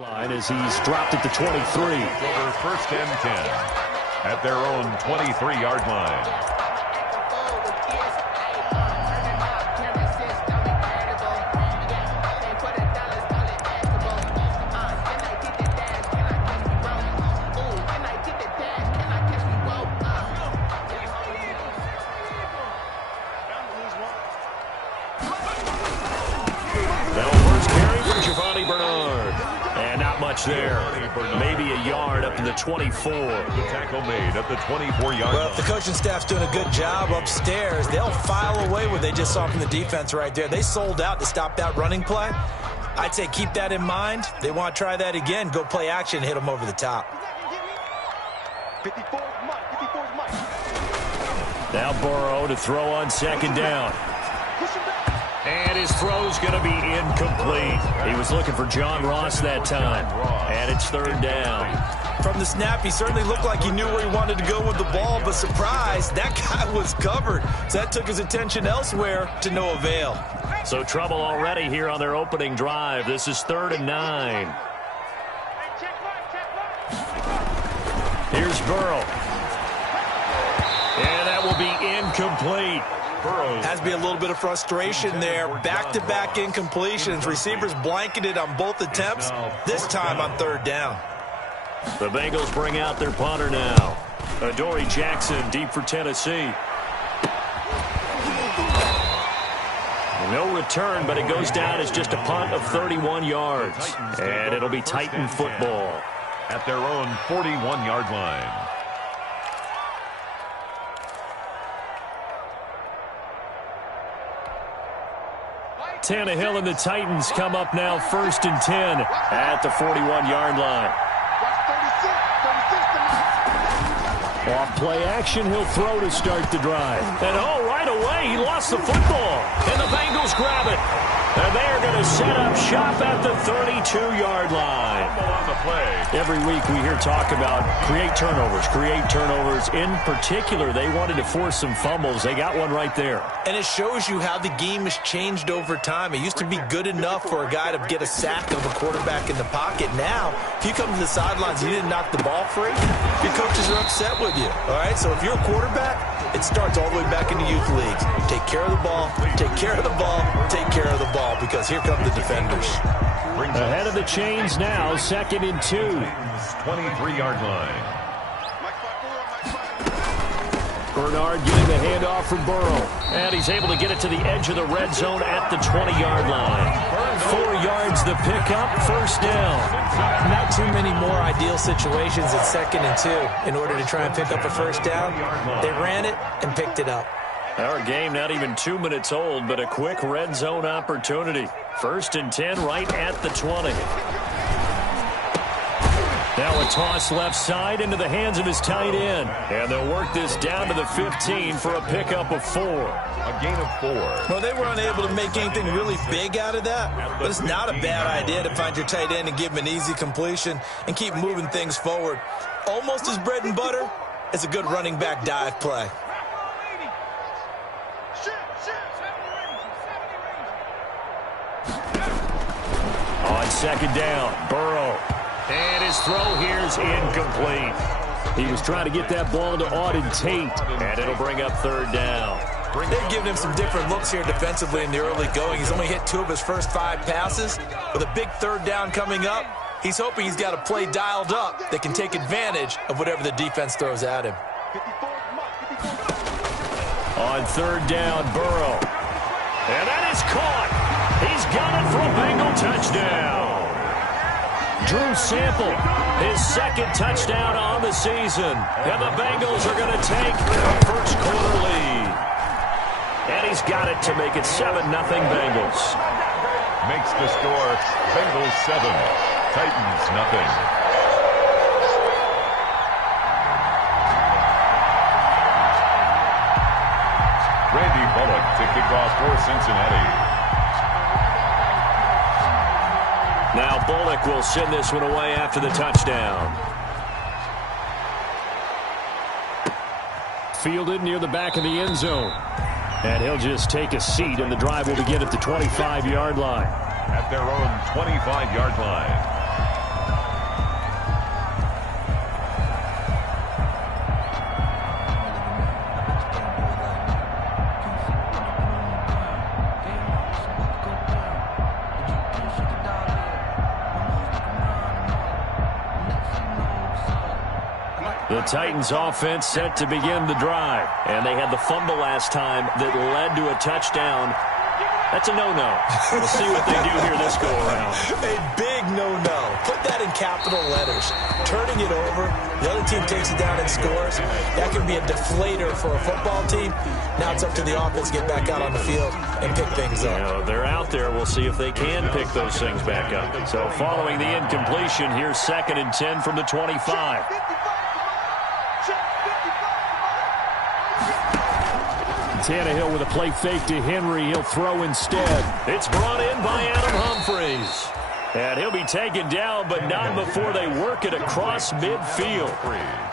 Line as he's dropped at the 23. Over first and 10 at their own 23-yard line. There, maybe a yard up to the 24. The tackle made at the 24-yard line. Well, if the coaching staff's doing a good job upstairs, they'll file away what they just saw from the defense right there. They sold out to stop that running play. I'd say keep that in mind. They want to try that again. Go play action, hit them over the top. 54 is Mike. Now Burrow to throw on second down. And his throw's going to be incomplete. He was looking for John Ross that time. And it's third down. From the snap, he certainly looked like he knew where he wanted to go with the ball, but surprise, that guy was covered. So that took his attention elsewhere to no avail. So trouble already here on their opening drive. This is 3rd and 9. Here's Burrow. And that will be incomplete. Has to be a little bit of frustration there. Back-to-back incompletions. Receivers blanketed on both attempts, this time on 3rd down. The Bengals bring out their punter now. Adoree Jackson deep for Tennessee. No return, but it goes down as just a punt of 31 yards. And it'll be Titan football. At their own 41-yard line. Tannehill and the Titans come up now 1st and 10 at the 41-yard line. Off play action, he'll throw to start the drive. And right away, he lost the football. And the Bengals grab it. And they are going to set up shop at the 32-yard line. On the play. Every week we hear talk about create turnovers. In particular, they wanted to force some fumbles. They got one right there. And it shows you how the game has changed over time. It used to be good enough for a guy to get a sack of a quarterback in the pocket. Now, if you come to the sidelines and you didn't knock the ball free, your coaches are upset with you. All right, so if you're a quarterback, it starts all the way back in the youth leagues. Take care of the ball, take care of the ball, take care of the ball, because here come the defenders. Ahead of the chains now, 2nd and 2. 23-yard line. Bernard getting the handoff from Burrow. And he's able to get it to the edge of the red zone at the 20-yard line. 4 yards the pickup, 1st down. Not too many more ideal situations at 2nd and 2 in order to try and pick up a 1st down. They ran it and picked it up. Our game not even 2 minutes old, but a quick red zone opportunity. 1st and 10 right at the 20. Now a toss left side into the hands of his tight end. And they'll work this down to the 15 for a pickup of 4. A gain of 4. Well, they were unable to make anything really big out of that, but it's not a bad idea to find your tight end and give him an easy completion and keep moving things forward. Almost as bread and butter as a good running back dive play. On 2nd down, Burrow. And his throw here is incomplete. He was trying to get that ball to Auden Tate, and it'll bring up 3rd down. They've given him some different looks here defensively in the early going. He's only hit 2 of his first 5 passes. With a big 3rd down coming up, he's hoping he's got a play dialed up that can take advantage of whatever the defense throws at him. On 3rd down, Burrow. And that is caught. He's got it for a Bengal touchdown. Drew Sample, his 2nd touchdown on the season. And the Bengals are going to take a first-quarter lead. And he's got it to make it 7-0 Bengals. Makes the score Bengals 7, Titans nothing. Randy Bullock to kick off for Cincinnati. Now Bullock will send this one away after the touchdown. Fielded near the back of the end zone. And he'll just take a seat, and the drive will begin at the 25-yard line. At their own 25-yard line. The Titans offense set to begin the drive. And they had the fumble last time that led to a touchdown. That's a no-no. We'll see what they do here this go-around. A big no-no. Put that in capital letters. Turning it over, the other team takes it down and scores. That can be a deflator for a football team. Now it's up to the offense to get back out on the field and pick things up. You know, they're out there. We'll see if they can pick those things back up. So following the incompletion, here's 2nd and 10 from the 25. Tannehill with a play fake to Henry. He'll throw instead. It's brought in by Adam Humphries. And he'll be taken down, but not before they work it across midfield.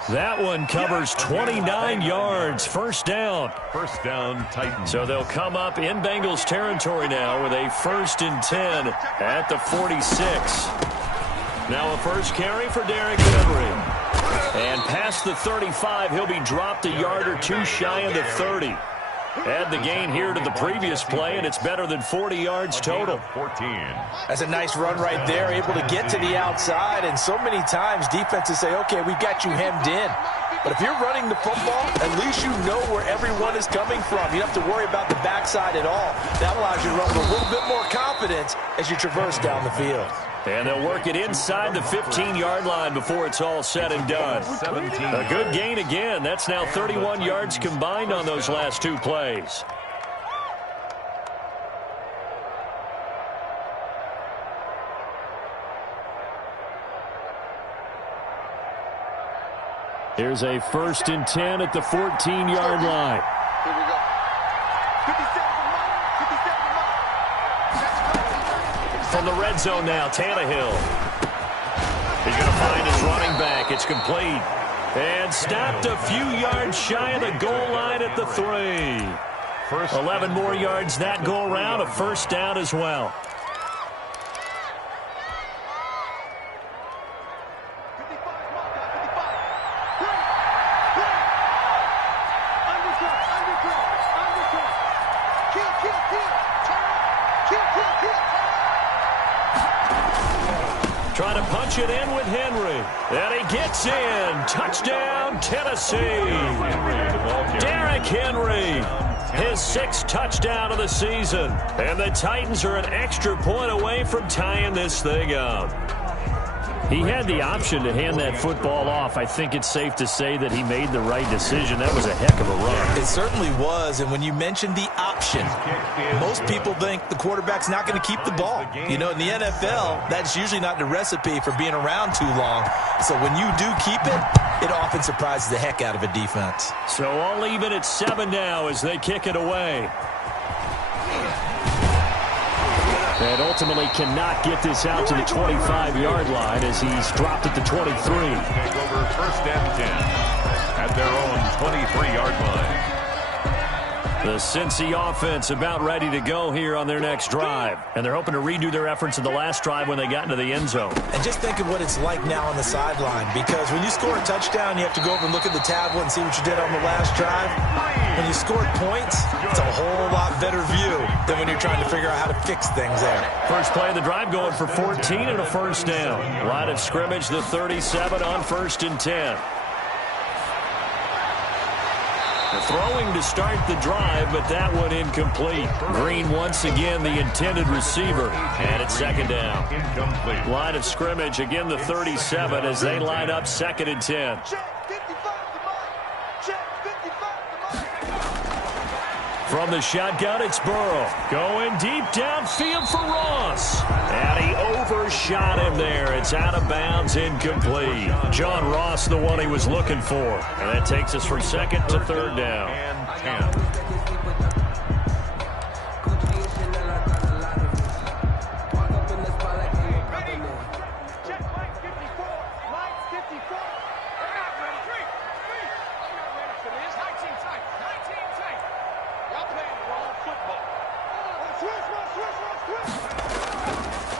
That one covers 29 yards. First down. First down, Titans. So they'll come up in Bengals territory now with a 1st and 10 at the 46. Now a first carry for Derrick Henry. And past the 35, he'll be dropped a yard or two shy of the 30. Add the gain here to the previous play, and it's better than 40 yards total. 14. That's a nice run right there, able to get to the outside. And so many times defenses say, okay, we got you hemmed in. But if you're running the football, at least you know where everyone is coming from. You don't have to worry about the backside at all. That allows you to run with a little bit more confidence as you traverse down the field. And they'll work it inside the 15-yard line before it's all said and done. 17. A good gain again. That's now 31 yards combined on those last two plays. Here's a 1st and 10 at the 14-yard line. Here we go. 57. From the red zone now, Tannehill. He's going to find his running back. It's complete. And stopped a few yards shy of the goal line at the 3. 11 more yards that go around, a first down as well. Trying to punch it in with Henry. And he gets in. Touchdown, Tennessee. Derrick Henry. His 6th touchdown of the season. And the Titans are an extra point away from tying this thing up. He had the option to hand that football off. I think it's safe to say that he made the right decision. That was a heck of a run. It certainly was. And when you mentioned the option, most people think the quarterback's not going to keep the ball. You know, in the NFL, that's usually not the recipe for being around too long. So when you do keep it, it often surprises the heck out of a defense. So all even at 7 now as they kick it away. And ultimately cannot get this out to the 25-yard line as he's dropped at the 23. Take over 1st and 10 at their own 23-yard line. The Cincy offense about ready to go here on their next drive. And they're hoping to redo their efforts in the last drive when they got into the end zone. And just think of what it's like now on the sideline, because when you score a touchdown, you have to go over and look at the tablet and see what you did on the last drive. When you scored points, it's a whole lot better view than when you're trying to figure out how to fix things there. First play of the drive going for 14 and a first down. Line of scrimmage, the 37 on 1st and 10. Throwing to start the drive, but that one incomplete. Green once again the intended receiver. And it's 2nd down. Incomplete. Line of scrimmage, again the 37 as they line up 2nd and 10. From the shotgun, it's Burrow. Going deep downfield for Ross. And he overshot him there. It's out of bounds, incomplete. John Ross, the one he was looking for. And that takes us from 2nd to 3rd down. And 10.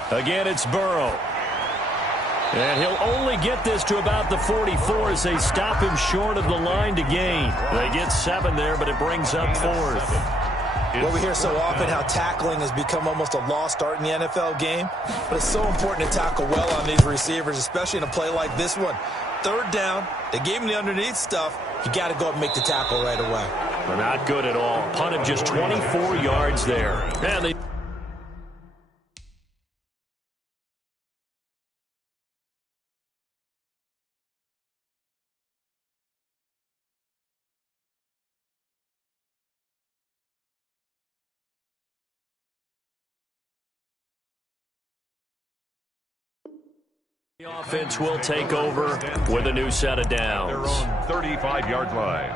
Again, it's Burrow. And he'll only get this to about the 44 as they stop him short of the line to gain. They get 7 there, but it brings up 4th. Well, we hear so often how tackling has become almost a lost art in the NFL game. But it's so important to tackle well on these receivers, especially in a play like this one. 3rd down, They gave him the underneath stuff. You got to go up and make the tackle right away. They're not good at all. Punt of just 24 yards there. And they... The offense will take over with a new set of downs. Their own 35-yard line.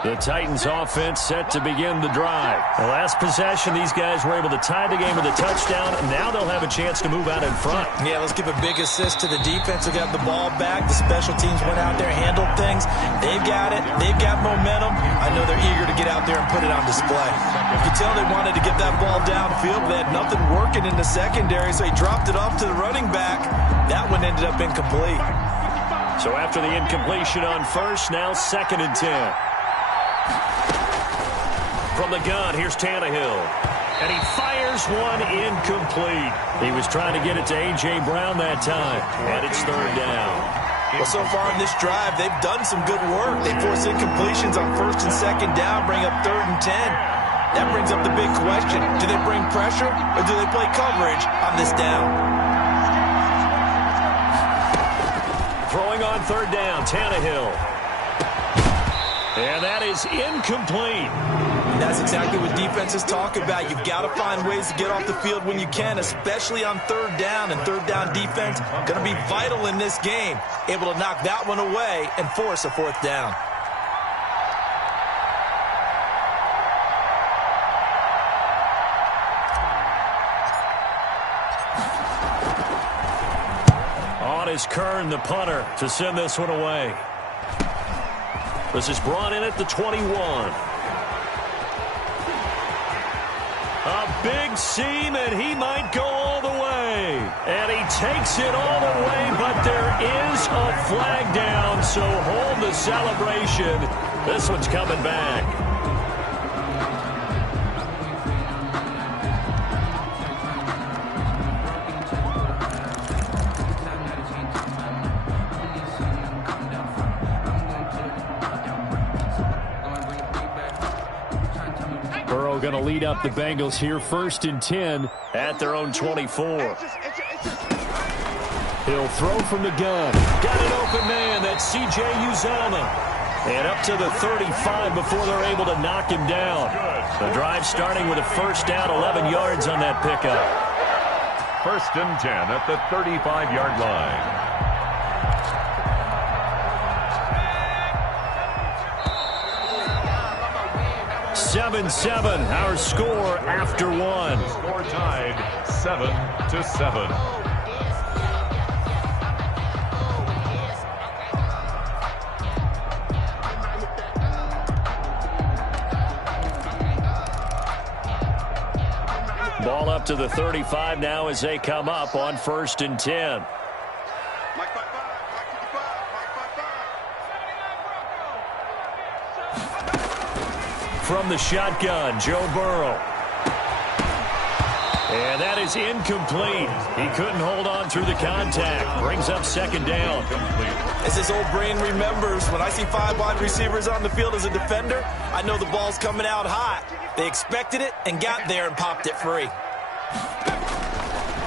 The Titans offense set to begin the drive. The last possession, these guys were able to tie the game with a touchdown. Now they'll have a chance to move out in front. Yeah, let's give a big assist to the defense who got the ball back. The special teams went out there, handled things. They've got it. They've got momentum. I know they're eager to get out there and put it on display. You can tell they wanted to get that ball downfield. They had nothing working in the secondary, so he dropped it off to the running back. That one ended up incomplete. So after the incompletion on first, now 2nd and 10. From the gun, here's Tannehill. And he fires one incomplete. He was trying to get it to A.J. Brown that time. And it's 3rd down. Well, so far in this drive, they've done some good work. They force incompletions on 1st and 2nd down, bring up 3rd and 10. That brings up the big question. Do they bring pressure or do they play coverage on this down? Throwing on 3rd down, Tannehill. And that is incomplete. And that's exactly what defenses talk about. You've got to find ways to get off the field when you can, especially on 3rd down. And 3rd down defense going to be vital in this game. Able to knock that one away and force a 4th down. On is Kern, the punter, to send this one away. This is brought in at the 21. A big seam, and he might go all the way. And he takes it all the way, but there is a flag down, so hold the celebration. This one's coming back. Going to lead up the Bengals here, 1st and 10 at their own 24. He'll throw from the gun. Got an open man. That's C.J. Uzomah. And up to the 35 before they're able to knock him down. The drive starting with a 1st down, 11 yards on that pickup. 1st and 10 at the 35-yard line. 7-7, our score after one. Score tied 7-7. Ball up to the 35 now as they come up on 1st and 10. From the shotgun, Joe Burrow. And that is incomplete. He couldn't hold on through the contact. Brings up 2nd down. As his old brain remembers, when I see 5 wide receivers on the field as a defender, I know the ball's coming out hot. They expected it and got there and popped it free.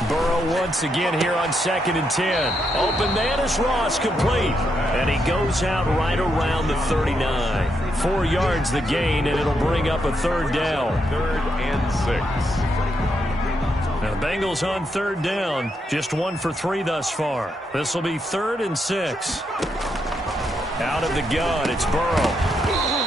Burrow once again here on 2nd and 10. Open man is Ross, complete. And he goes out right around the 39. 4 yards the gain, and it'll bring up a 3rd down. 3rd and 6. Now the Bengals on 3rd down. Just 1 for 3 thus far. This will be 3rd and 6. Out of the gun, it's Burrow.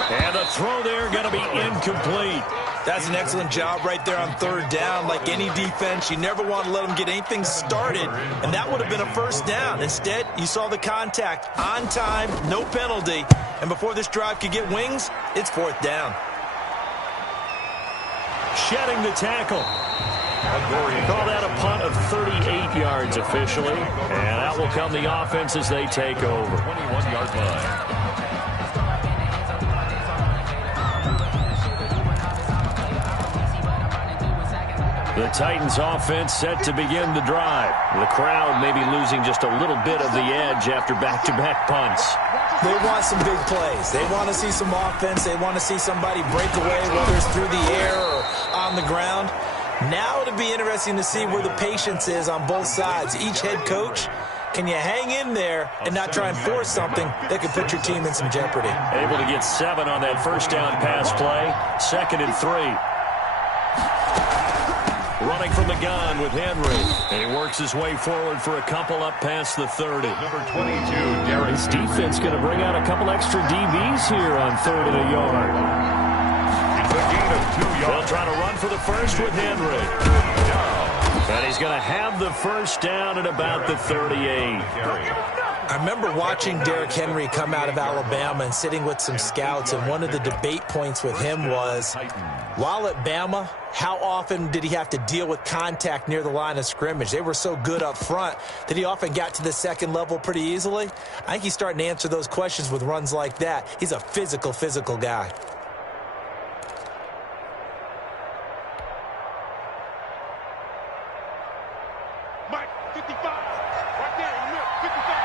And the throw there going to be incomplete. That's an excellent job right there on 3rd down. Like any defense, you never want to let them get anything started, and that would have been a 1st down. Instead, you saw the contact on time, no penalty, and before this drive could get wings, it's 4th down. Shedding the tackle. Call that a punt of 38 yards officially, and out will come the offense as they take over. 21-yard line. The Titans offense set to begin the drive. The crowd may be losing just a little bit of the edge after back-to-back punts. They want some big plays. They want to see some offense. They want to see somebody break away, whether it's through the air or on the ground. Now it'll be interesting to see where the patience is on both sides. Each head coach, can you hang in there and not try and force something that could put your team in some jeopardy? Able to get 7 on that first down pass play. 2nd and 3. Running from the gun with Henry. And he works his way forward for a couple up past the 30. Number 22, Derek. This defense going to bring out a couple extra DBs here on 3rd and a yard. It's a gain of 2 yards. They'll try to run for the first with Henry. And he's going to have the first down at about the 38. I remember watching Derrick Henry come out of Alabama and sitting with some scouts, and one of the debate points with him was, while at Bama, how often did he have to deal with contact near the line of scrimmage? They were so good up front that he often got to the second level pretty easily. I think he's starting to answer those questions with runs like that. He's a physical guy. Mike, 55. Right there in the middle. 55.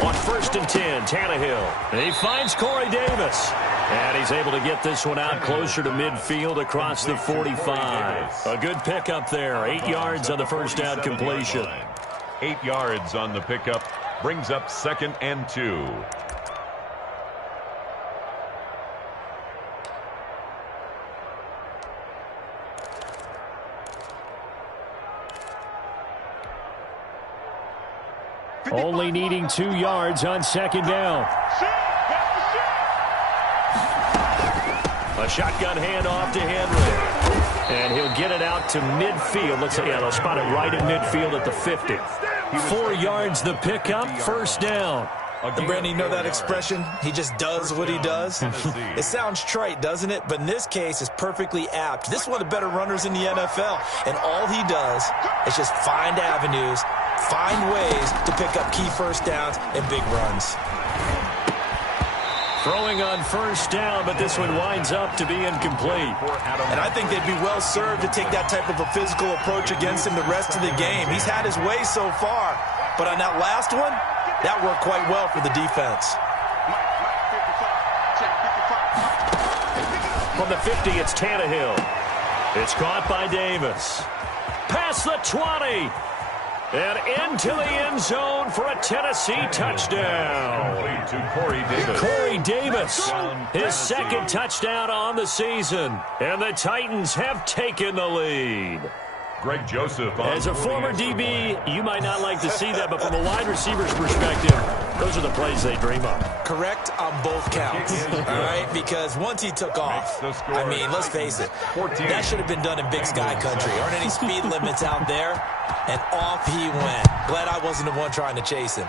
On 1st and 10, Tannehill. And he finds Corey Davis. And he's able to get this one out closer to midfield across the 45. A good pickup there. 8 yards on the first down completion. 8 yards on the pickup. Brings up 2nd and 2. Only needing 2 yards on 2nd down. A shotgun handoff to Henry. And he'll get it out to midfield. Looks like, yeah, they'll spot it right in midfield at the 50. 4 yards the pickup, first down. And Brandon, you know that expression? He just does what he does. It sounds trite, doesn't it? But in this case, it's perfectly apt. This is one of the better runners in the NFL. And all he does is just find avenues, find ways to pick up key first downs and big runs. Throwing on first down, but this one winds up to be incomplete. And I think they'd be well served to take that type of a physical approach against him the rest of the game. He's had his way so far, but on that last one, that worked quite well for the defense. From the 50, it's Tannehill. It's caught by Davis. Past the 20. And into the end zone for a Tennessee touchdown. To Corey Davis. Corey Davis, his 2nd touchdown on the season. And the Titans have taken the lead. Greg Joseph. As a former DB, you might not like to see that, but from a wide receiver's perspective, those are the plays they dream of. Correct on both counts, all right? Because once he took off, I mean, let's face it, that should have been done in Big Sky country. Aren't any speed limits out there? And off he went. Glad I wasn't the one trying to chase him.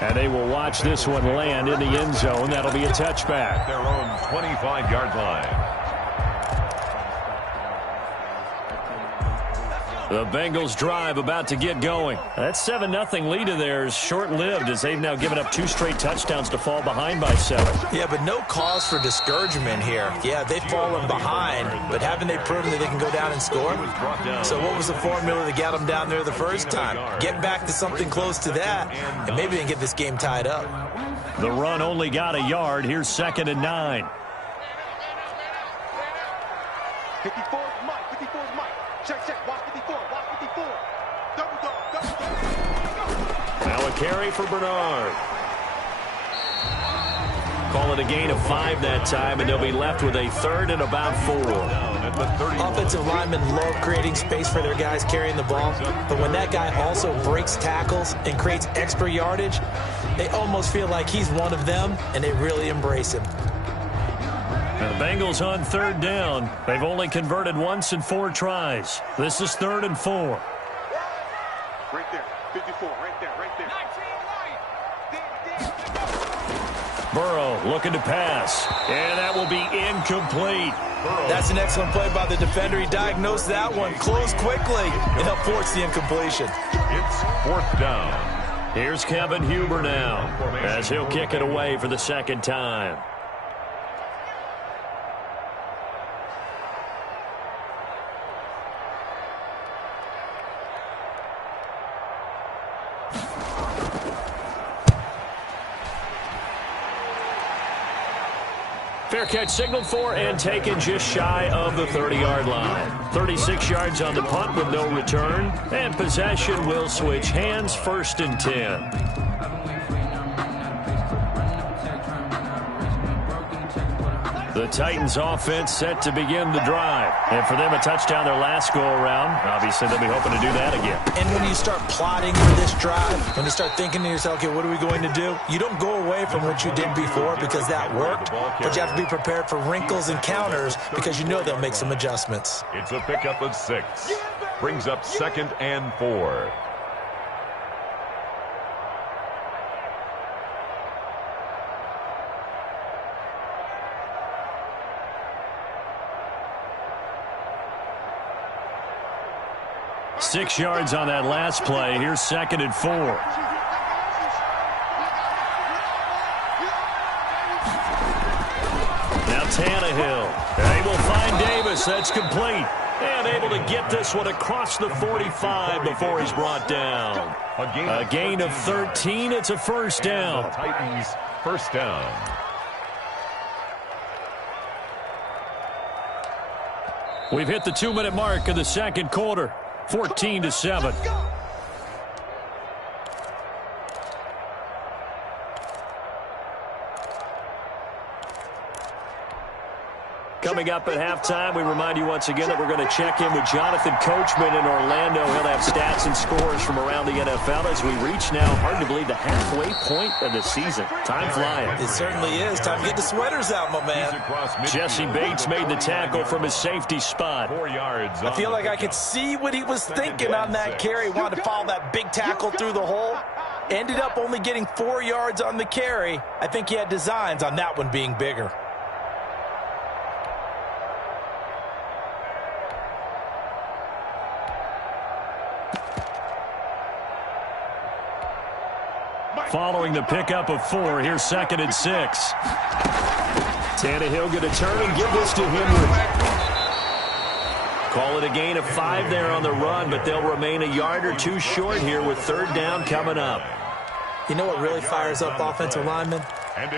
And they will watch this one land in the end zone. That'll be a touchback. Their own 25-yard line. The Bengals drive about to get going. That 7-0 lead of theirs short-lived as they've now given up 2 straight touchdowns to fall behind by 7. Yeah, but no cause for discouragement here. Yeah, they've fallen behind, but haven't they proven that they can go down and score? So what was the formula that got them down there the first time? Get back to something close to that, and maybe they can get this game tied up. The run only got a yard. Here's 2nd and 9. 54 Mike. 54 Mike. Check. Watch 54. Watch 54. Double dog. Now a carry for Bernard. Call it a gain of 5 that time, and they'll be left with a 3rd and about 4. Offensive linemen love creating space for their guys carrying the ball, but when that guy also breaks tackles and creates extra yardage, they almost feel like he's one of them, and they really embrace him. And the Bengals on 3rd down. They've only converted once in 4 tries. This is 3rd and 4. Right there. 54. Right there. Burrow looking to pass. And that will be incomplete. That's an excellent play by the defender. He diagnosed that one, closed quickly, and he'll force the incompletion. It's 4th down. Here's Kevin Huber now, as he'll kick it away for the second time. Fair catch signaled for and taken just shy of the 30-yard line. 36 yards on the punt with no return. And possession will switch hands, 1st and 10. The Titans offense set to begin the drive. And for them, a touchdown their last go-around. Obviously, they'll be hoping to do that again. And when you start plotting for this drive, when you start thinking to yourself, okay, what are we going to do? You don't go away from what you did before because that worked, but you have to be prepared for wrinkles and counters because you know they'll make some adjustments. It's a pickup of 6. Brings up 2nd and 4. Six yards on that last play. Here's 2nd and 4. Now Tannehill. Able to find Davis. That's complete. And able to get this one across the 45 before he's brought down. A gain of 13. It's a 1st down. The Titans, 1st down. We've hit the 2-minute mark of the second quarter. 14-7. Coming up at halftime, we remind you once again that we're going to check in with Jonathan Coachman in Orlando. He'll have stats and scores from around the NFL as we reach now, hard to believe, the halfway point of the season. Time flying. It certainly is. Time to get the sweaters out, my man. Jesse Bates made the tackle from his safety spot. 4 yards. I feel like I could see what he was thinking on that carry. He wanted to follow that big tackle through the hole. Ended up only getting 4 yards on the carry. I think he had designs on that one being bigger. Following the pickup of 4, here's 2nd and 6. Tannehill going to turn and give this to Henry. Call it a gain of 5 there on the run, but they'll remain a yard or 2 short here with 3rd down coming up. You know what really fires up offensive linemen?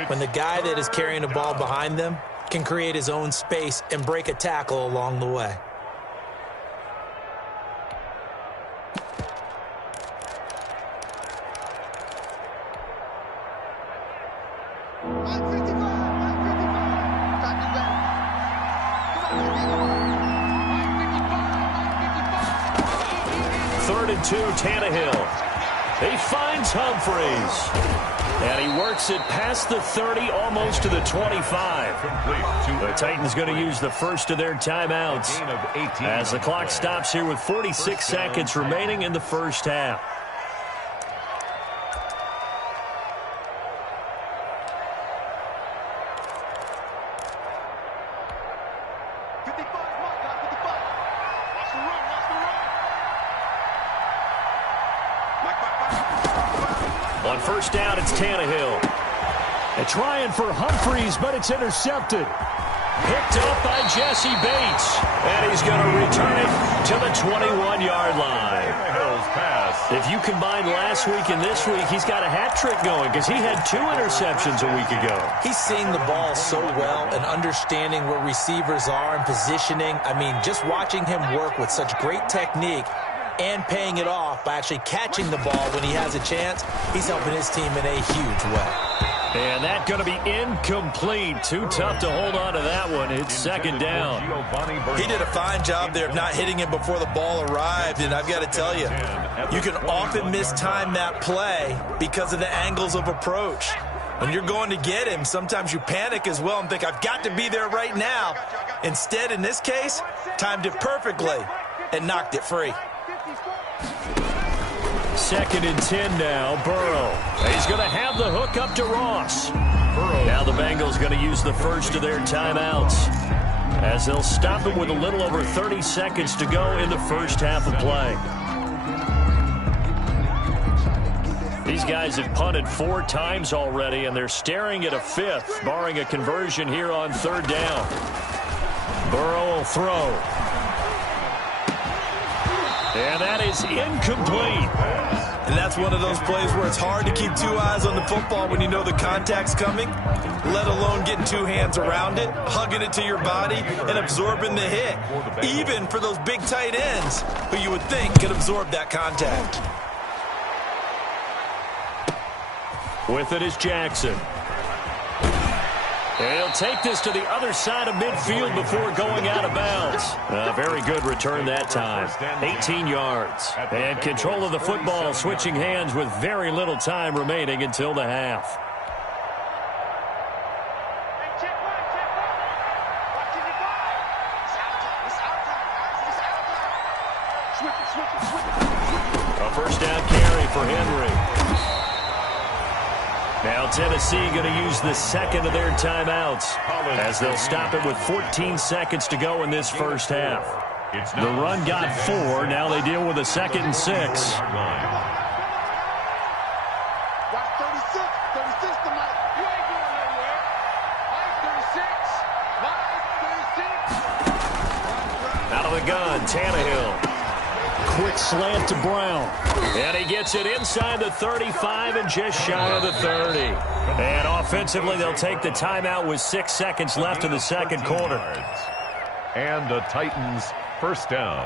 When the guy that is carrying the ball behind them can create his own space and break a tackle along the way. To Tannehill. He finds Humphries. And he works it past the 30, almost to the 25. The Titans going to use the first of their timeouts as the clock stops here with 46 seconds remaining in the first half. On 1st down, it's Tannehill. And trying for Humphries, but it's intercepted. Picked up by Jesse Bates. And he's going to return it to the 21-yard line. If you combine last week and this week, he's got a hat trick going because he had 2 interceptions a week ago. He's seeing the ball so well and understanding where receivers are and positioning. I mean, just watching him work with such great technique and paying it off by actually catching the ball when he has a chance, he's helping his team in a huge way. And that's going to be incomplete. Too tough to hold on to that one. It's 2nd down. He did a fine job there of not hitting him before the ball arrived, and I've got to tell you, you can often mistime that play because of the angles of approach. When you're going to get him, sometimes you panic as well and think, I've got to be there right now. Instead, in this case, timed it perfectly and knocked it free. 2nd and 10 now, Burrow. He's going to have the hook up to Ross. Now the Bengals going to use the first of their timeouts, as they'll stop it with a little over 30 seconds to go in the first half of play. These guys have punted 4 times already, and they're staring at a 5th, barring a conversion here on 3rd down. Burrow will throw. And that is incomplete. And that's one of those plays where it's hard to keep 2 eyes on the football when you know the contact's coming, let alone getting 2 hands around it, hugging it to your body, and absorbing the hit, even for those big tight ends who you would think could absorb that contact. With it is Jackson. And he'll take this to the other side of midfield before going out of bounds. A very good return that time. 18 yards. And control of the football, switching hands with very little time remaining until the half. A first down carry for Henry. Now Tennessee going to use the second of their timeouts, as they'll stop it with 14 seconds to go in this first half. The run got 4. Now they deal with a 2nd and 6. Out of the gun, Tannehill. Quick slant to Brown. And he gets it inside the 35 and just shy of the 30. And offensively, they'll take the timeout with 6 seconds left in the second quarter. And the Titans first down.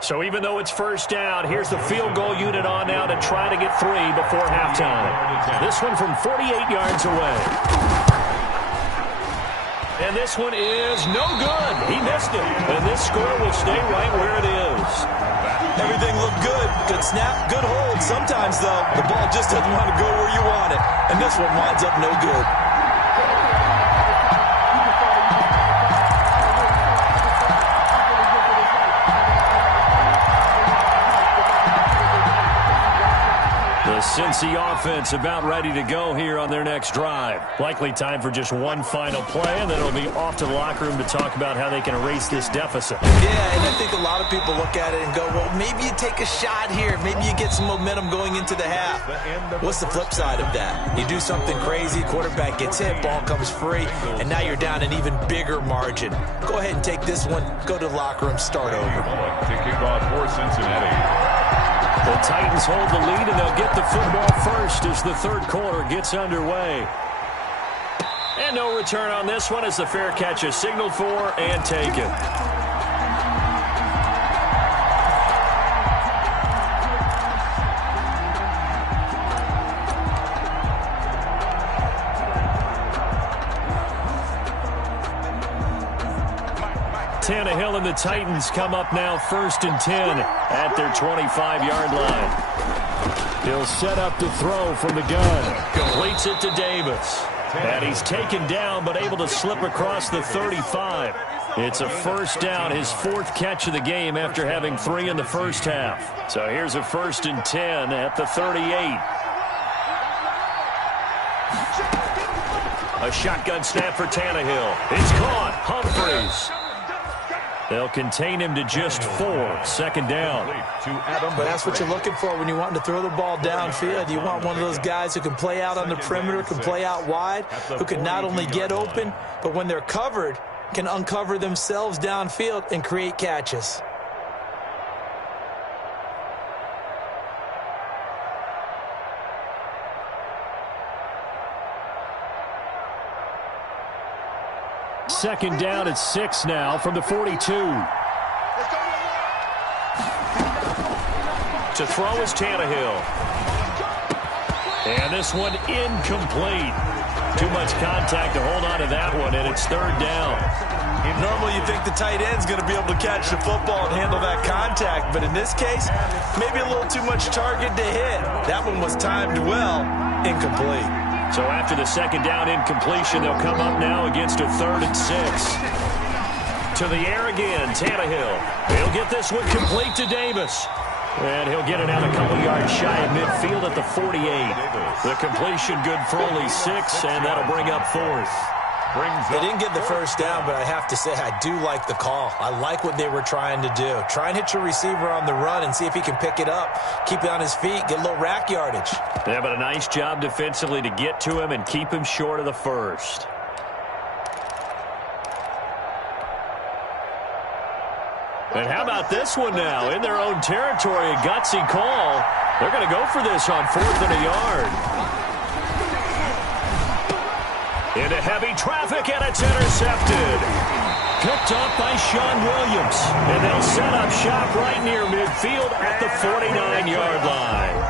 So even though it's first down, here's the field goal unit on now to try to get 3 before halftime. This one from 48 yards away. And this one is no good. He missed it. And this score will stay right where it is. Everything looked good. Good snap, good hold. Sometimes, though, the ball just doesn't want to go where you want it. And this one winds up no good. Cincy offense about ready to go here on their next drive. Likely time for just one final play, and then it'll be off to the locker room to talk about how they can erase this deficit. Yeah, and I think a lot of people look at it and go, well, maybe you take a shot here. Maybe you get some momentum going into the half. What's the flip side of that? You do something crazy, quarterback gets hit, ball comes free, and now you're down an even bigger margin. Go ahead and take this one, go to the locker room, start over. To kick off for Cincinnati. The Titans hold the lead, and they'll get the football first as the third quarter gets underway. And no return on this one as the fair catch is signaled for and taken. Tannehill and the Titans come up now 1st and 10 at their 25-yard line. He'll set up to throw from the gun. Completes it to Davis. And he's taken down but able to slip across the 35. It's a first down, his 4th catch of the game after having 3 in the first half. So here's a 1st and 10 at the 38. A shotgun snap for Tannehill. It's caught. Humphreys. They'll contain him to just 4. 2nd down. But that's what you're looking for when you want to throw the ball downfield. You want one of those guys who can play out on the perimeter, can play out wide, who can not only get open, but when they're covered, can uncover themselves downfield and create catches. Second down at 6 now from the 42. To throw is Tannehill. And this one incomplete. Too much contact to hold on to that one, and it's 3rd down. Normally you think the tight end's going to be able to catch the football and handle that contact, but in this case, maybe a little too much target to hit. That one was timed well, incomplete. So after the 2nd down incompletion, they'll come up now against a 3rd and 6. to the air again. Tannehill. He'll get this one complete to Davis. And he'll get it out a couple yards shy of midfield at the 48. The completion good for only 6, and that'll bring up 4th. They didn't get the first down, but I have to say I do like the call. I like what they were trying to do. Try and hit your receiver on the run and see if he can pick it up. Keep it on his feet, get a little rack yardage. Yeah, but a nice job defensively to get to him and keep him short of the first. And how about this one now? In their own territory, a gutsy call. They're going to go for this on 4th and a yard. Into heavy traffic, and it's intercepted. Picked up by Sean Williams. And they'll set up shop right near midfield at the 49-yard line.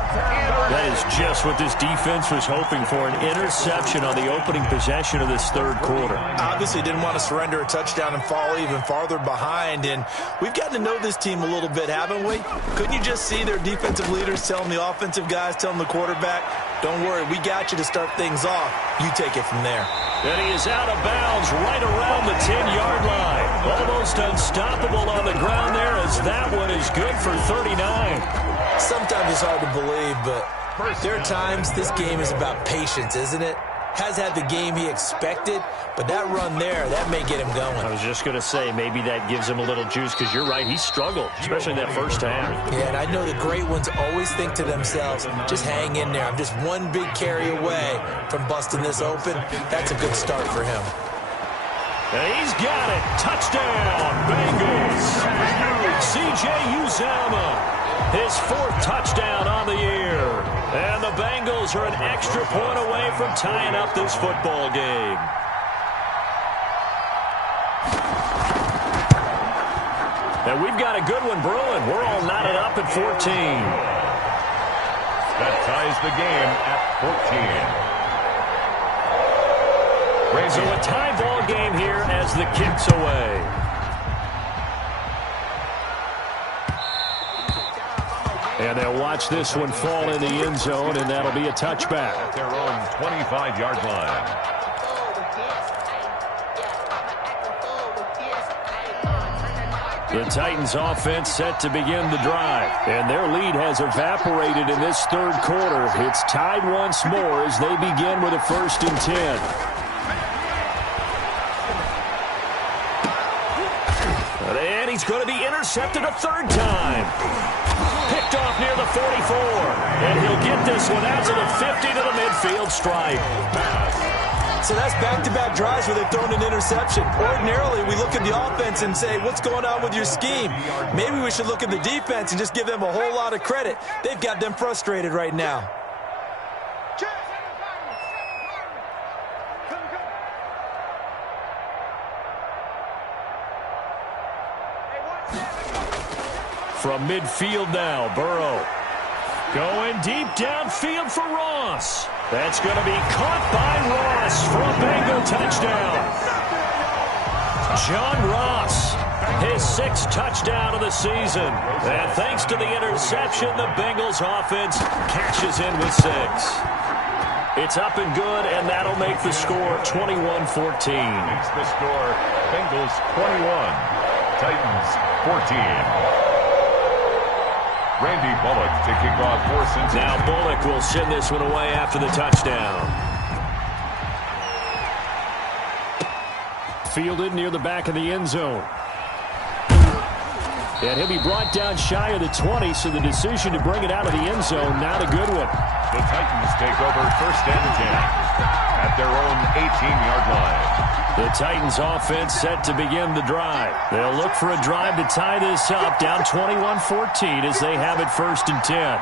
That is just what this defense was hoping for, an interception on the opening possession of this third quarter. Obviously didn't want to surrender a touchdown and fall even farther behind, and we've gotten to know this team a little bit, haven't we? Couldn't you just see their defensive leaders telling the offensive guys, telling the quarterback, don't worry, we got you to start things off. You take it from there. And he is out of bounds right around the 10-yard line. Almost unstoppable on the ground there, as that one is good for 39. Sometimes it's hard to believe, but there are times this game is about patience, isn't it? Has had the game he expected, but that run there, that may get him going. I was just going to say, maybe that gives him a little juice, because you're right, he struggled, especially in that first half. Yeah, and I know the great ones always think to themselves, just hang in there. I'm just one big carry away from busting this open. That's a good start for him. And he's got it. Touchdown, Bengals. C.J. Uzomah. His 4th touchdown on the year. And the Bengals are an extra point away from tying up this football game. And we've got a good one brewing. We're all knotted up at 14. That ties the game at 14. So a tie ball game here as the kick's away. And they'll watch this one fall in the end zone, and that'll be a touchback. At their own 25-yard line. The Titans offense set to begin the drive, and their lead has evaporated in this third quarter. It's tied once more as they begin with a 1st and 10. And he's going to be intercepted a 3rd time. Picked off near the 44. And he'll get this one out to the 50 to the midfield stripe. So that's back-to-back drives where they've thrown an interception. Ordinarily, we look at the offense and say, what's going on with your scheme? Maybe we should look at the defense and just give them a whole lot of credit. They've got them frustrated right now. From midfield now, Burrow. Going deep downfield for Ross. That's going to be caught by Ross for a Bengal touchdown. John Ross, his 6th touchdown of the season. And thanks to the interception, the Bengals offense cashes in with 6. It's up and good, and that'll make the score 21-14. Makes the score Bengals 21, Titans 14. Randy Bullock to kick off for Cincinnati. Now Bullock will send this one away after the touchdown. Fielded near the back of the end zone. And he'll be brought down shy of the 20, so the decision to bring it out of the end zone, not a good one. The Titans take over 1st and 10 at their own 18-yard line. The Titans offense set to begin the drive. They'll look for a drive to tie this up, down 21-14 as they have it 1st and 10.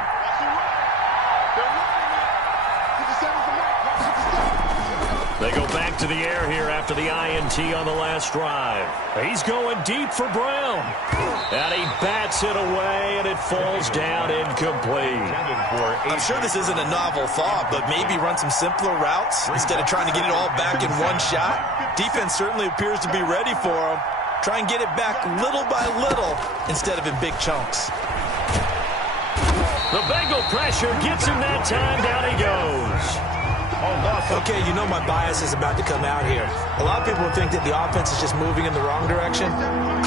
They go back to the air here after the INT on the last drive. He's going deep for Brown. And he bats it away, and it falls down incomplete. I'm sure this isn't a novel thought, but maybe run some simpler routes instead of trying to get it all back in one shot. Defense certainly appears to be ready for him. Try and get it back little by little instead of in big chunks. The Bengal pressure gets him that time. Down he goes. Okay, you know my bias is about to come out here. A lot of people would think that the offense is just moving in the wrong direction.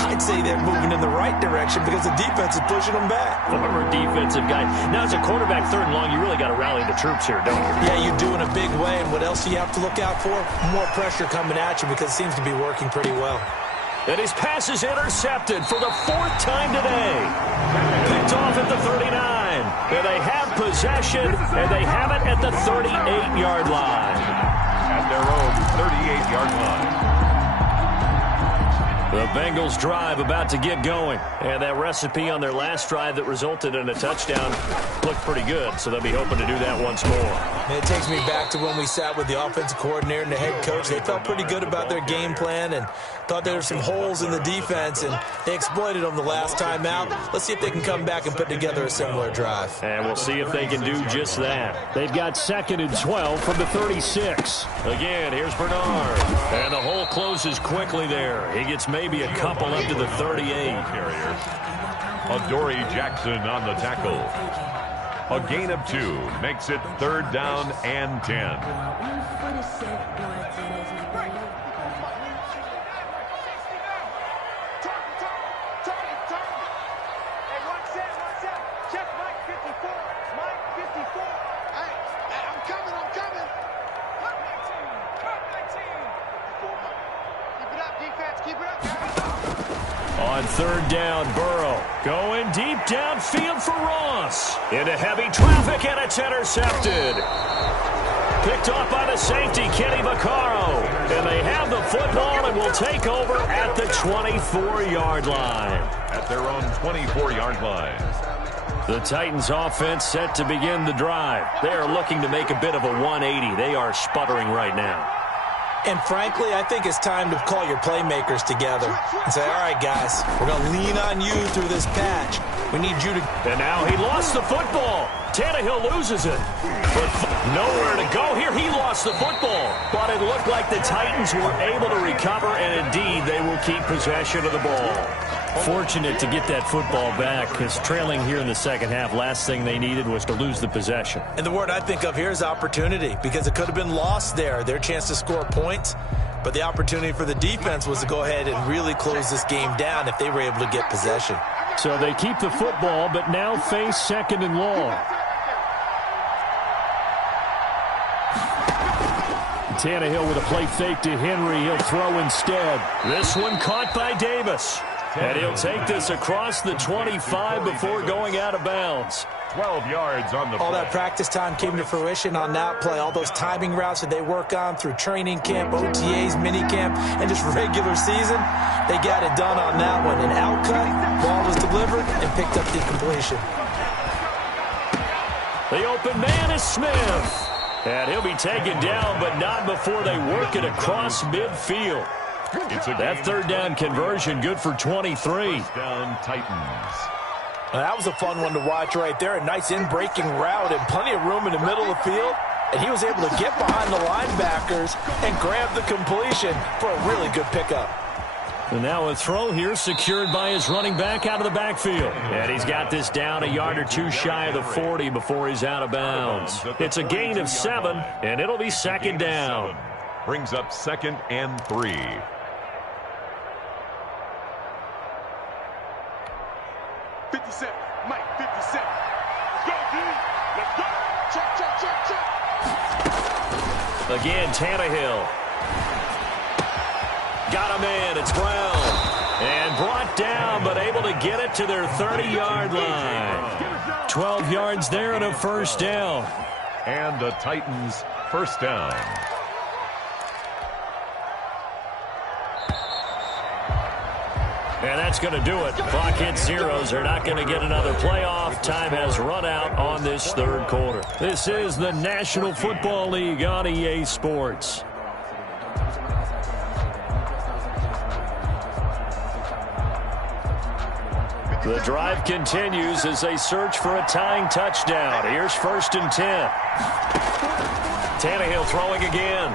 I'd say they're moving in the right direction because the defense is pushing them back. Former defensive guy. Now, as a quarterback, 3rd and long, you really got to rally the troops here, don't you? Yeah, you do in a big way. And what else do you have to look out for? More pressure coming at you because it seems to be working pretty well. And his pass is intercepted for the 4th time today. Picked off at the 39. And they have possession, and they have it at the 38-yard line. At their own 38-yard line. The Bengals drive about to get going. And that recipe on their last drive that resulted in a touchdown looked pretty good, so they'll be hoping to do that once more. And it takes me back to when we sat with the offensive coordinator and the head coach. They felt pretty good about their game plan and thought there were some holes in the defense, and they exploited them the last time out. Let's see if they can come back and put together a similar drive. And we'll see if they can do just that. They've got 2nd and 12 from the 36. Again, here's Bernard. And the hole closes quickly there. He gets maybe a couple up to the 38. Carriers. Adoree Jackson on the tackle. A gain of 2 makes it 3rd down and 10. On 3rd down, Burrow going deep downfield for Ross. Into heavy traffic, and it's intercepted. Picked off by the safety, Kenny Vaccaro. And they have the football and will take over at the 24-yard line. At their own 24-yard line. The Titans offense set to begin the drive. They are looking to make a bit of a 180. They are sputtering right now. And frankly, I think it's time to call your playmakers together and say, all right, guys, we're going to lean on you through this patch. We need you to... And now he lost the football. Tannehill loses it. But nowhere to go here. He lost the football. But it looked like the Titans were able to recover, and indeed, they will keep possession of the ball. Fortunate to get that football back, because trailing here in the second half, last thing they needed was to lose the possession. And the word I think of here is opportunity, because it could have been lost there, their chance to score points. But the opportunity for the defense was to go ahead and really close this game down if they were able to get possession. So they keep the football, but now face 2nd and long. Tannehill with a play fake to Henry. He'll throw instead. This one caught by Davis. And he'll take this across the 25 before going out of bounds. 12 yards on the play. All that practice time came to fruition on that play. All those timing routes that they work on through training camp, OTAs, minicamp, and just regular season, they got it done on that one. An outcut, ball was delivered, and picked up the completion. The open man is Smith. And he'll be taken down, but not before they work it across midfield. That 3rd down conversion good for 23. First down Titans. Now, that was a fun one to watch right there. A nice in-breaking route and plenty of room in the middle of the field. And he was able to get behind the linebackers and grab the completion for a really good pickup. And now a throw here secured by his running back out of the backfield. And he's got this down a yard or two shy of the 40 before he's out of bounds. It's a gain of 7, and it'll be 2nd down. Brings up 2nd and 3. Mike, 57. Let's go, D. Let's go. Check, check, check, check. Again, Tannehill. Got him in. It's Brown. And brought down, but able to get it to their 30-yard line. 12 yards there and a first down. And the Titans first down. And that's going to do it. Clock hits zeros. They're not going to get another playoff. Time has run out on this 3rd quarter. This is the National Football League on EA Sports. The drive continues as they search for a tying touchdown. Here's 1st and 10. Tannehill throwing again.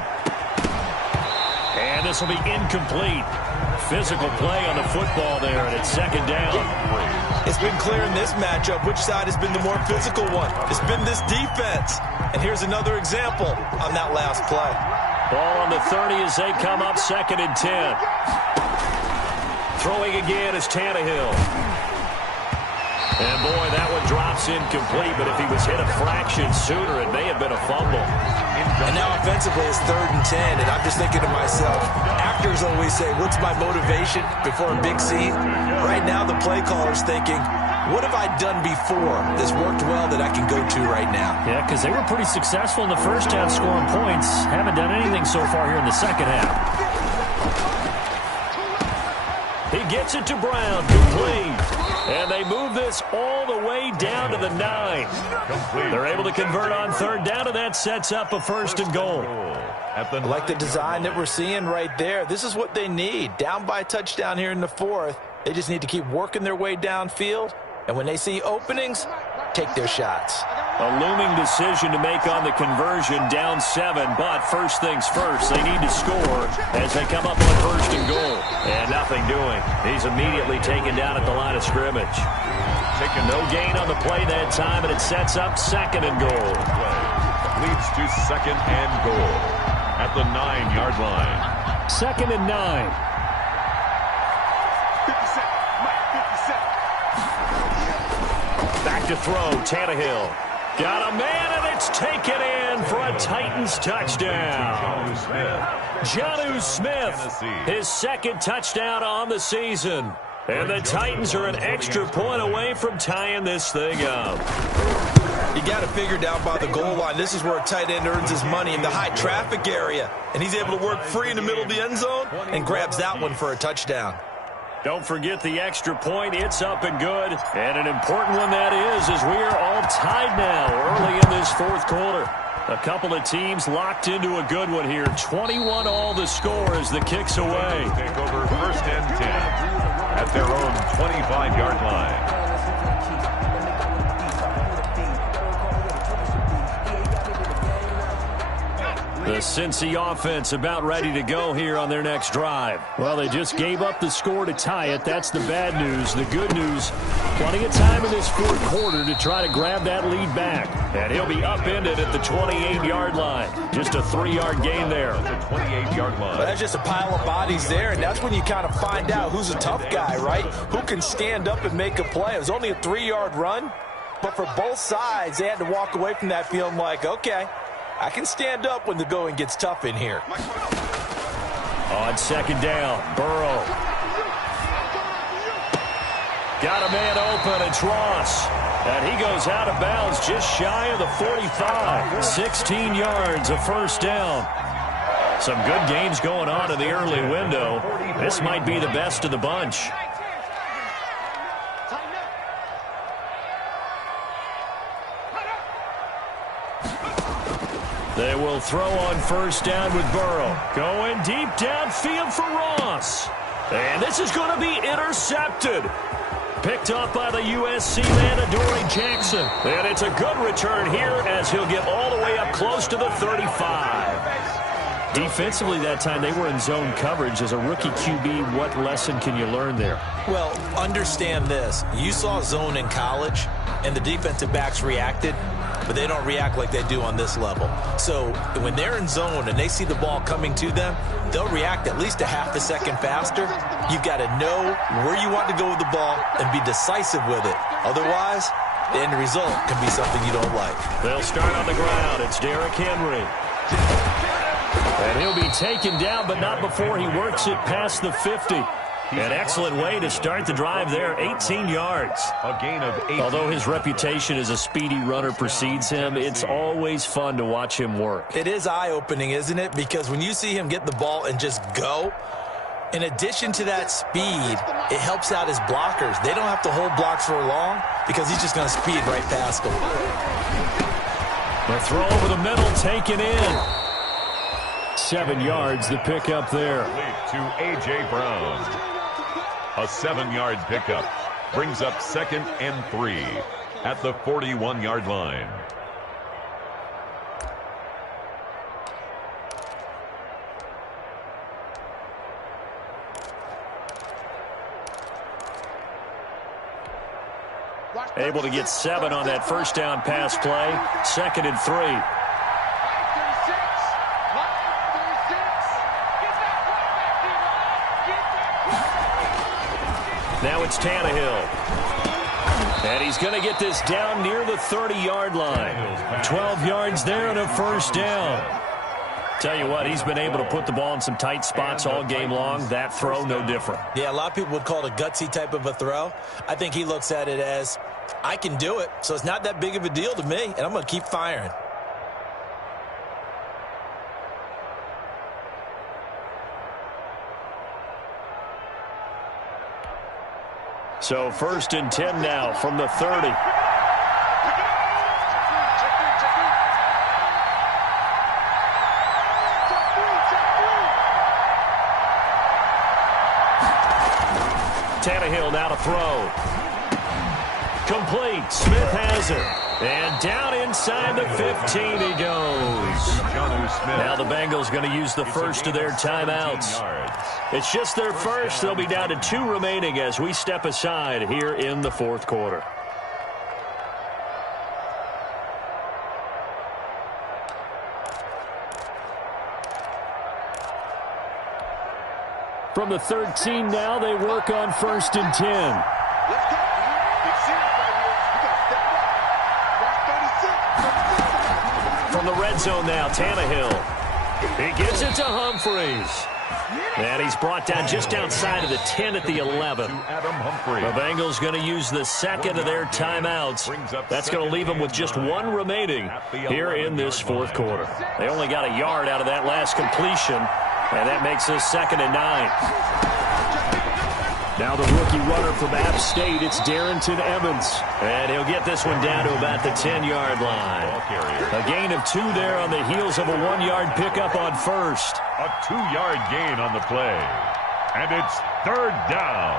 And this will be incomplete. Physical play on the football there, and it's 2nd down. It's been clear in this matchup which side has been the more physical one. It's been this defense. And here's another example on that last play. Ball on the 30 as they come up 2nd and 10. Throwing again is Tannehill. And, boy, that one drops incomplete, but if he was hit a fraction sooner, it may have been a fumble. And now offensively it's 3rd and 10, and I'm just thinking to myself, actors always say, what's my motivation before a big scene? Right now the play caller's thinking, what have I done before that's worked well that I can go to right now? Yeah, because they were pretty successful in the first half scoring points. Haven't done anything so far here in the second half. He gets it to Brown, complete. And they move this all the way down to the 9. They're able to convert on 3rd down, and that sets up a 1st and goal. I like the design that we're seeing right there. This is what they need. Down by a touchdown here in the 4th. They just need to keep working their way downfield. And when they see openings, take their shots. A looming decision to make on the conversion, down 7, but first things first, they need to score as they come up on 1st and goal. And nothing doing. He's immediately taken down at the line of scrimmage. Taking no gain on the play that time, and it sets up 2nd and goal. Leads to 2nd and goal at the 9-yard line. 2nd and 9. 57, Mike, 57. Back to throw, Tannehill. Got a man, and it's taken in for a Titans touchdown. Jonnu Smith, his 2nd touchdown on the season. And the Titans are an extra point away from tying this thing up. You got to figure down by the goal line. This is where a tight end earns his money in the high traffic area. And he's able to work free in the middle of the end zone and grabs that one for a touchdown. Don't forget the extra point. It's up and good. And an important one that is, as we are all tied now early in this 4th quarter. A couple of teams locked into a good one here. 21 all the score as the kick's away. Take over 1st and 10 at their own 25-yard line. The Cincy offense about ready to go here on their next drive. Well, they just gave up the score to tie it. That's the bad news. The good news, plenty of time in this 4th quarter to try to grab that lead back. And he'll be upended at the 28-yard line. Just a 3-yard gain there. The 28-yard line. Well, that's just a pile of bodies there, and that's when you kind of find out who's a tough guy, right? Who can stand up and make a play. It was only a 3-yard run, but for both sides, they had to walk away from that feeling like, okay, I can stand up when the going gets tough in here. On 2nd down, Burrow. Got a man open, it's Ross. And he goes out of bounds just shy of the 45. 16 yards, a 1st down. Some good games going on in the early window. This might be the best of the bunch. They will throw on 1st down with Burrow. Going deep downfield for Ross. And this is going to be intercepted. Picked up by the USC man, Adoree Jackson. And it's a good return here as he'll get all the way up close to the 35. Defensively that time, they were in zone coverage. As a rookie QB, what lesson can you learn there? Well, understand this. You saw zone in college, and the defensive backs reacted, but they don't react like they do on this level. So when they're in zone and they see the ball coming to them, they'll react at least a half a second faster. You've got to know where you want to go with the ball and be decisive with it. Otherwise, the end result can be something you don't like. They'll start on the ground. It's Derrick Henry. And he'll be taken down, but not before he works it past the 50. An excellent way to start the drive there, 18 yards. A gain of 8. Although his reputation as a speedy runner precedes him, it's always fun to watch him work. It is eye-opening, isn't it? Because when you see him get the ball and just go, in addition to that speed, it helps out his blockers. They don't have to hold blocks for long because he's just going to speed right past them. The throw over the middle, taken in. 7 yards, the pickup there. To A.J. Brown. A 7-yard pickup brings up 2nd and 3 at the 41-yard line. Able to get 7 on that first down pass play. 2nd and 3. Now it's Tannehill. And he's going to get this down near the 30-yard line. 12 yards there and a first down. Tell you what, he's been able to put the ball in some tight spots all game long. That throw, no different. Yeah, a lot of people would call it a gutsy type of a throw. I think he looks at it as, I can do it, so it's not that big of a deal to me, and I'm going to keep firing. So 1st and 10 now from the 30. Tannehill now to throw. Complete. Smith has it. And down inside the 15 he goes. Now the Bengals going to use the first of their timeouts. It's just their first. They'll be down to 2 remaining as we step aside here in the 4th quarter. From the 13 now, they work on 1st and 10. From the red zone now, Tannehill. He gives it to Humphries. And he's brought down just outside of the 10 at the 11. The Bengals going to use the 2nd of their timeouts. That's going to leave them with just 1 remaining here in this 4th quarter. They only got a yard out of that last completion, and that makes us 2nd and 9. Now the rookie runner from App State, it's Darrington Evans. And he'll get this one down to about the 10-yard line. A gain of 2 there on the heels of a 1-yard pickup on first. A 2-yard gain on the play. And it's 3rd down.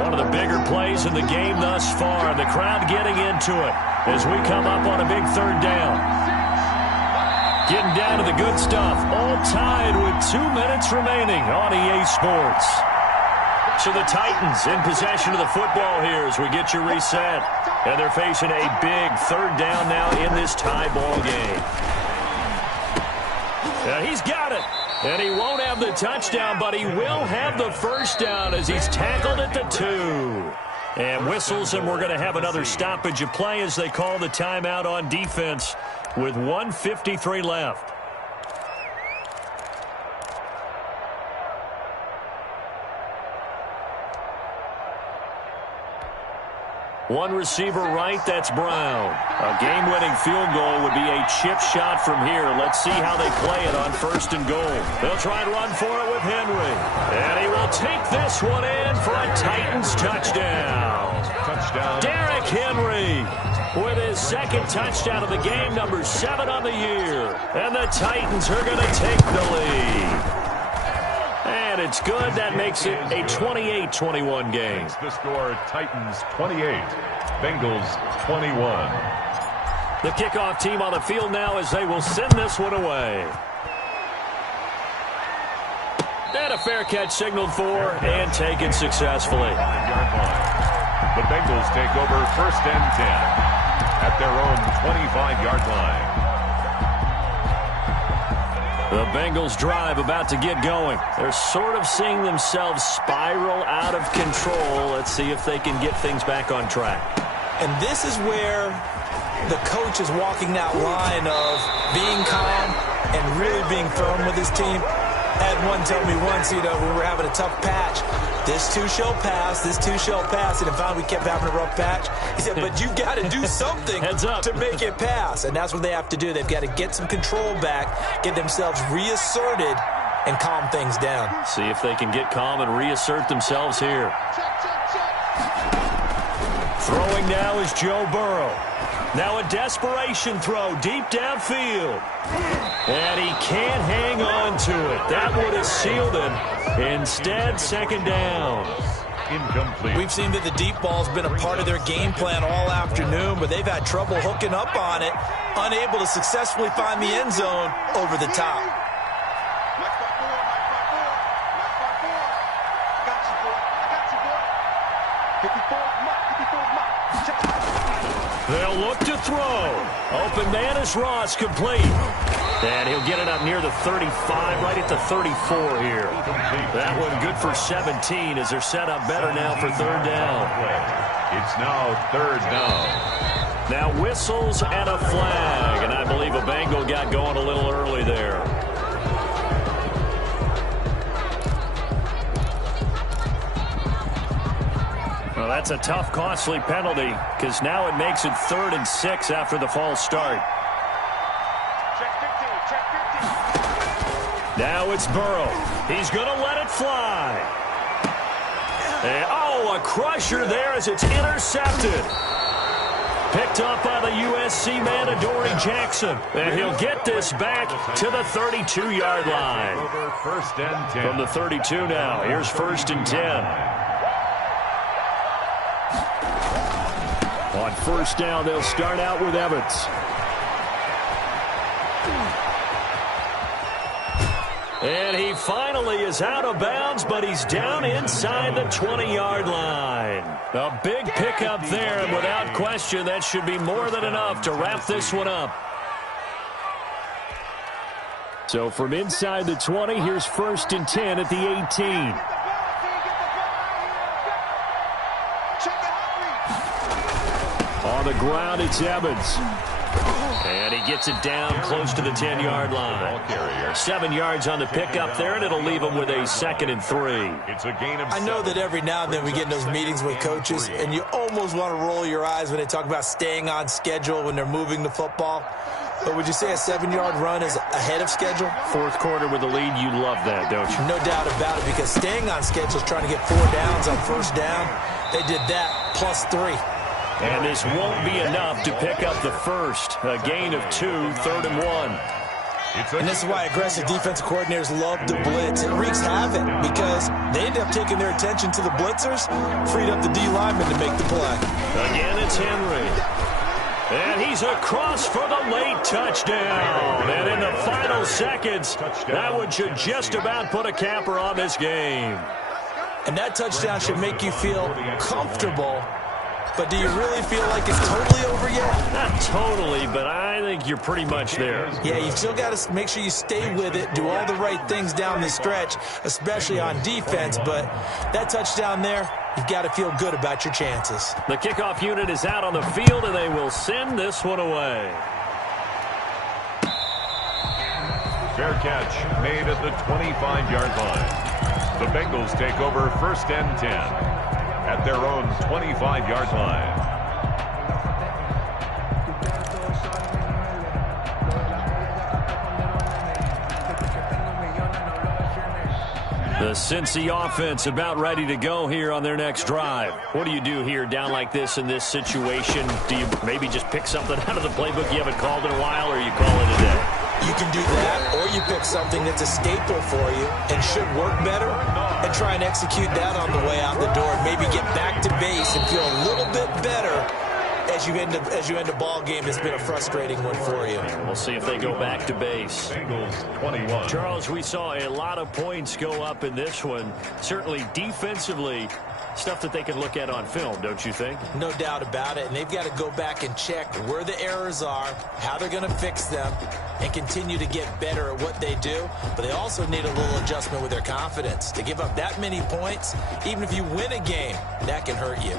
One of the bigger plays in the game thus far. The crowd getting into it as we come up on a big 3rd down. Getting down to the good stuff. All tied with 2 minutes remaining on EA Sports. So the Titans in possession of the football here as we get your reset. And they're facing a big 3rd down now in this tie ball game. Now he's got it. And he won't have the touchdown, but he will have the first down as he's tackled at the 2. And whistles, and we're going to have another stoppage of play as they call the timeout on defense with 1:53 left. One receiver right, that's Brown. A game-winning field goal would be a chip shot from here. Let's see how they play it on 1st and goal. They'll try and run for it with Henry. And he will take this one in for a Titans touchdown. Derrick Henry with his 2nd touchdown of the game, number 7 on the year. And the Titans are going to take the lead. And it's good. That makes it a 28-21 game. The score, Titans 28, Bengals 21. The kickoff team on the field now as they will send this one away. And a fair catch signaled for and taken successfully. The Bengals take over 1st and 10 at their own 25-yard line. The Bengals drive about to get going. They're sort of seeing themselves spiral out of control. Let's see if they can get things back on track. And this is where the coach is walking that line of being calm and really being firm with his team. I had one tell me once, when we were having a tough patch, this too shall pass, this too shall pass. And finally we kept having a rough patch. He said, but you've got to do something to make it pass. And that's what they have to do. They've got to get some control back, get themselves reasserted, and calm things down. See if they can get calm and reassert themselves here. Throwing now is Joe Burrow. Now a desperation throw deep downfield. And he can't hang on to it. That would have sealed it. Instead, 2nd down. Incomplete. We've seen that the deep ball's been a part of their game plan all afternoon, but they've had trouble hooking up on it, unable to successfully find the end zone over the top. They'll look to throw. Open man is Ross, complete. And he'll get it up near the 35, right at the 34 here. That one good for 17 as they're set up better now for third down. It's now third down. Now whistles and a flag, and I believe a Bengal got going a little early there. Well, that's a tough, costly penalty because now it makes it 3rd and 6 after the false start. Now it's Burrow. He's going to let it fly. And, oh, a crusher there as it's intercepted. Picked up by the USC man, Adoree Jackson. And he'll get this back to the 32-yard line. Over 1st and 10. From the 32 now, here's 1st and 10. On 1st down, they'll start out with Evans. And he finally is out of bounds, but he's down inside the 20-yard line. A big pickup there, and without question, that should be more than enough to wrap this one up. So from inside the 20, here's 1st and 10 at the 18. On the ground, it's Evans. And he gets it down close to the 10-yard line. 7 yards on the pickup there, and it'll leave him with a 2nd and 3. It's a gain of 7. I know that every now and then we get in those meetings with coaches, and you almost want to roll your eyes when they talk about staying on schedule when they're moving the football. But would you say a 7-yard run is ahead of schedule? 4th quarter with the lead, you love that, don't you? No doubt about it, because staying on schedule is trying to get 4 downs on 1st down. They did that plus 3. And this won't be enough to pick up the first. A gain of 2, 3rd and 1. And this is why aggressive defensive coordinators love to blitz. It wreaks havoc because they end up taking their attention to the blitzers, freed up the D lineman to make the play. Again, it's Henry. And he's across for the late touchdown. And in the final seconds, that one should just about put a capper on this game. And that touchdown should make you feel comfortable. But do you really feel like it's totally over yet? Not totally, but I think you're pretty much there. Yeah, you've still got to make sure you stay with it, do all the right things down the stretch, especially on defense. But that touchdown there, you've got to feel good about your chances. The kickoff unit is out on the field, and they will send this one away. Fair catch made at the 25-yard line. The Bengals take over 1st and 10. At their own 25-yard line. The Cincy offense about ready to go here on their next drive. What do you do here down like this in this situation? Do you maybe just pick something out of the playbook you haven't called in a while, or you call it a day? You can do that, or you pick something that's a staple for you and should work better and try and execute that on the way out the door and maybe get back to base and feel a little bit better as you end a ball game that's been a frustrating one for you. We'll see if they go back to base. Bengals 21. Charles, we saw a lot of points go up in this one. Certainly defensively, stuff that they can look at on film, don't you think? No doubt about it, and they've got to go back and check where the errors are, how they're going to fix them, and continue to get better at what they do. But they also need a little adjustment with their confidence. To give up that many points, even if you win a game, that can hurt you.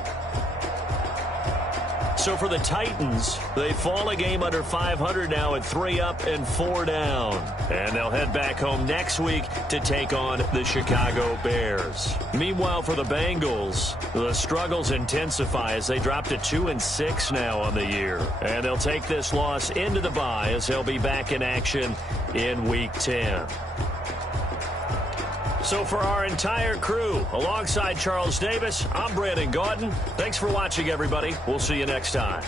So for the Titans, they fall a game under 500 now at 3 up and 4 down. And they'll head back home next week to take on the Chicago Bears. Meanwhile, for the Bengals, the struggles intensify as they drop to 2-6 now on the year. And they'll take this loss into the bye as they'll be back in action in Week 10. So for our entire crew, alongside Charles Davis, I'm Brandon Gaudin. Thanks for watching, everybody. We'll see you next time.